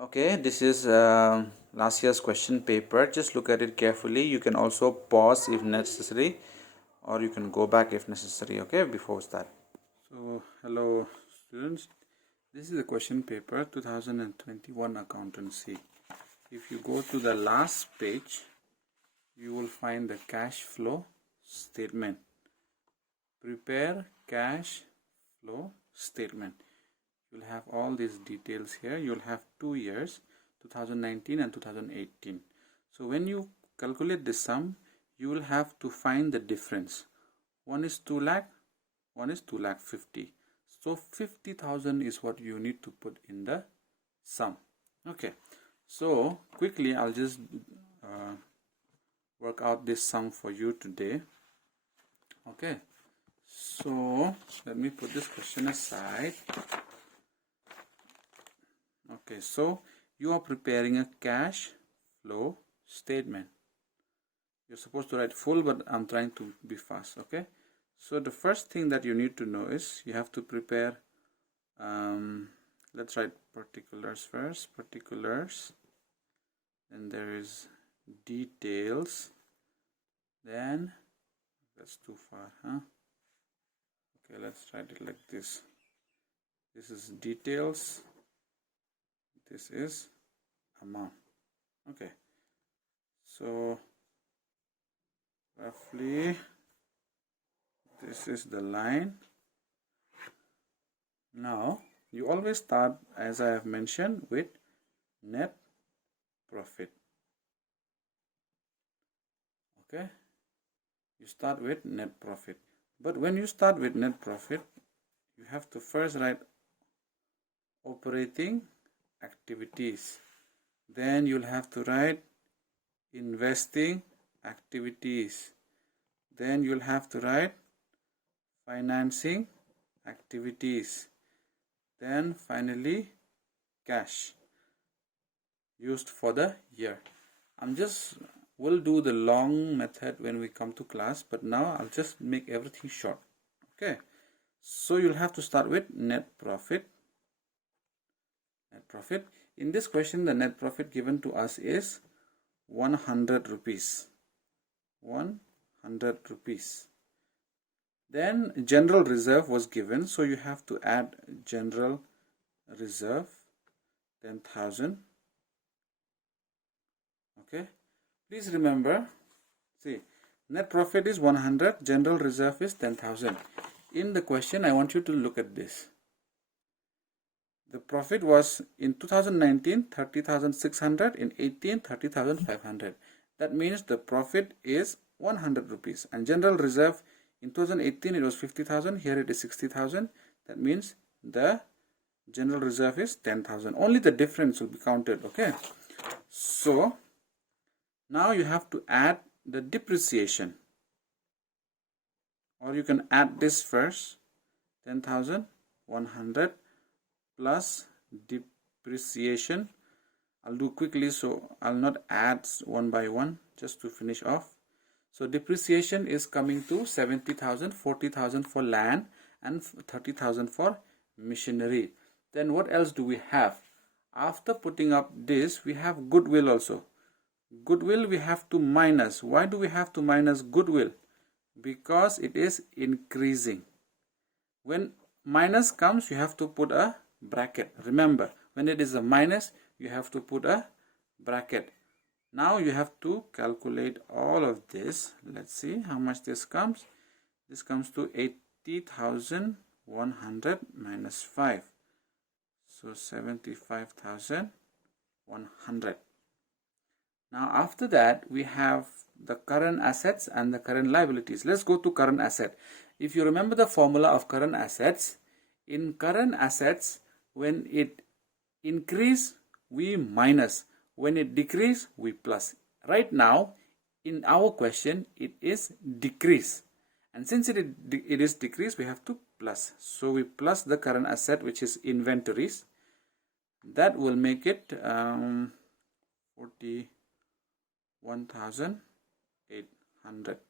Okay, this is last year's question paper. Just look at it carefully. You can also pause if necessary, or you can go back if necessary. Okay, before that. So, hello students. This is a question paper 2021 accountancy. If you go to the last page, you will find the cash flow statement. Prepare cash flow statement. You'll have all these details here. You'll have 2 years, 2019 and 2018. So when you calculate the sum, you will have to find the difference. One is 2 lakh, one is 2 lakh 50. So 50,000 is what you need to put in the sum. Okay, so quickly I'll just work out this sum for you today. Okay, so let me put this question aside. Okay, so you are preparing a cash flow statement. You're supposed to write full, but I'm trying to be fast. Okay, so the first thing that you need to know is you have to prepare, let's write particulars first. Particulars, then there is details, then that's too far, huh? Okay, let's write it like this. This is details, this is amount. Okay, so roughly this is the line. Now you always start, as I have mentioned, with net profit. Okay, you start with net profit, but when you start with net profit, you have to first write operating activities, then you'll have to write investing activities, then you'll have to write financing activities, then finally cash used for the year. We'll do the long method when we come to class, but now I'll just make everything short. Okay, so you'll have to start with net profit. Net profit. In this question, the net profit given to us is 100 rupees. 100 rupees. Then general reserve was given, so you have to add general reserve 10,000. Okay, please remember, see, net profit is 100, general reserve is 10,000. In the question, I want you to look at this. The profit was in 2019 30,600, in 18 30,500. That means the profit is 100 rupees, and general reserve in 2018 it was 50,000, here it is 60,000. That means the general reserve is 10,000. Only the difference will be counted. Okay, so now you have to add the depreciation, or you can add this first, 10,100 plus depreciation. I'll do quickly, so I'll not add one by one, just to finish off. So depreciation is coming to 70,000, 40,000 for land and 30,000 for machinery. Then what else do we have? After putting up this, we have goodwill also. Goodwill we have to minus. Why do we have to minus goodwill? Because it is increasing. When minus comes, you have to put a bracket. Remember, when it is a minus, you have to put a bracket. Now you have to calculate all of this. Let's see how much this comes. This comes to 80,100 minus 5. So 75,100. Now after that, we have the current assets and the current liabilities. Let's go to current asset. If you remember the formula of current assets, in current assets, when it increase, we minus. When it decrease, we plus. Right now, in our question, it is decrease. And since it is decrease, we have to plus. So we plus the current asset, which is inventories. That will make it 41,800.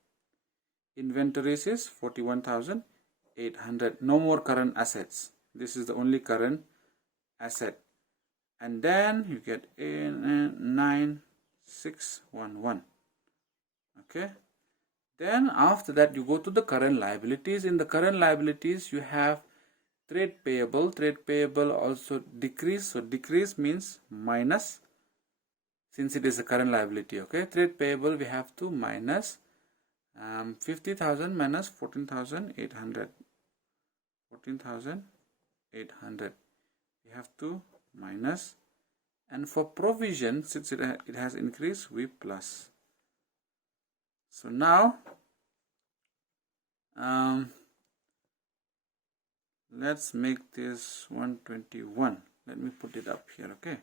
Inventories is 41,800. No more current assets. This is the only current asset. and then you get 9611. Okay, then after that you go to the current liabilities. In the current liabilities you have trade payable. Trade payable also decrease, so decrease means minus, since it is a current liability. Okay, trade payable we have to minus 50,000 minus 14,800. 14,800 we have to minus, and for provision, since it has increased, we plus. So now let's make this 121. Let me put it up here. Okay,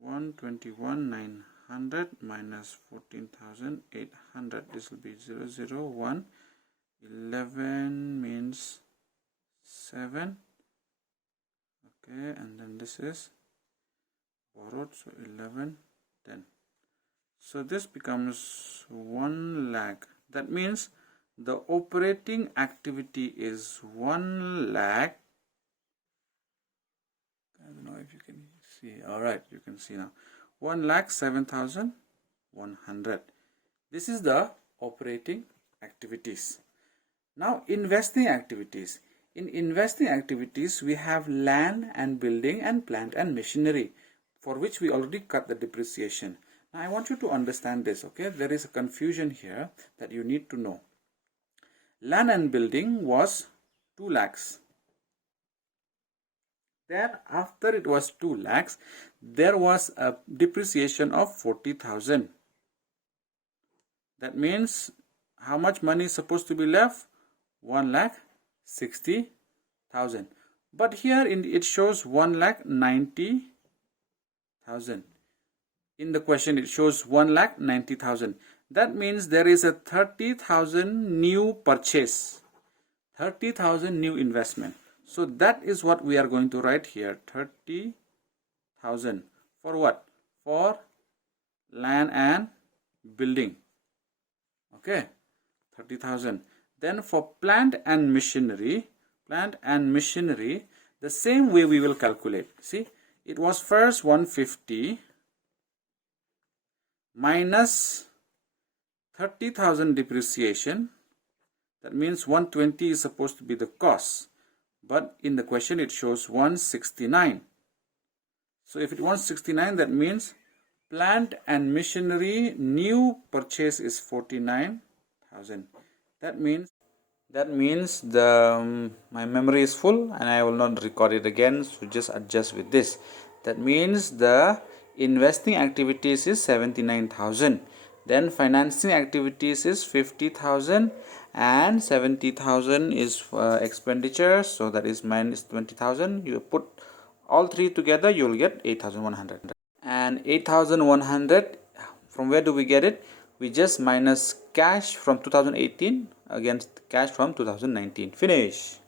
121,900 minus 14,800. This will be 001. 11 means 7. Okay, and then this is borrowed, so 11, 10. So this becomes 1 lakh. That means the operating activity is 1 lakh. I don't know if you can see. Alright, you can see now. 1,07,100. This is the operating activities. Now investing activities. In investing activities we have land and building and plant and machinery, for which we already cut the depreciation. Now I want you to understand this. Okay, there is a confusion here that you need to know. Land and building was 2 lakhs. Then after it was 2 lakhs, there was a depreciation of 40,000. That means how much money is supposed to be left? 1,60,000. But here it shows 1,90,000. In the question it shows 1,90,000. That means there is a 30,000 new purchase, 30,000 new investment. So that is what we are going to write here, 30,000. For what? For land and building. Okay, 30,000. Then for plant and machinery, the same way we will calculate. See, it was first 150 minus 30,000 depreciation. That means 120 is supposed to be the cost, but in the question it shows 169. So if it 169, that means plant and machinery new purchase is 49,000. That means the my memory is full and I will not record it again, so just adjust with this. That means the investing activities is 79,000, then financing activities is 50,000, and 70,000 is expenditure, so that is minus 20,000. You put all three together, you will get 8,100. And 8,100, from where do we get it? We just minus cash from 2018 against cash from 2019. Finish.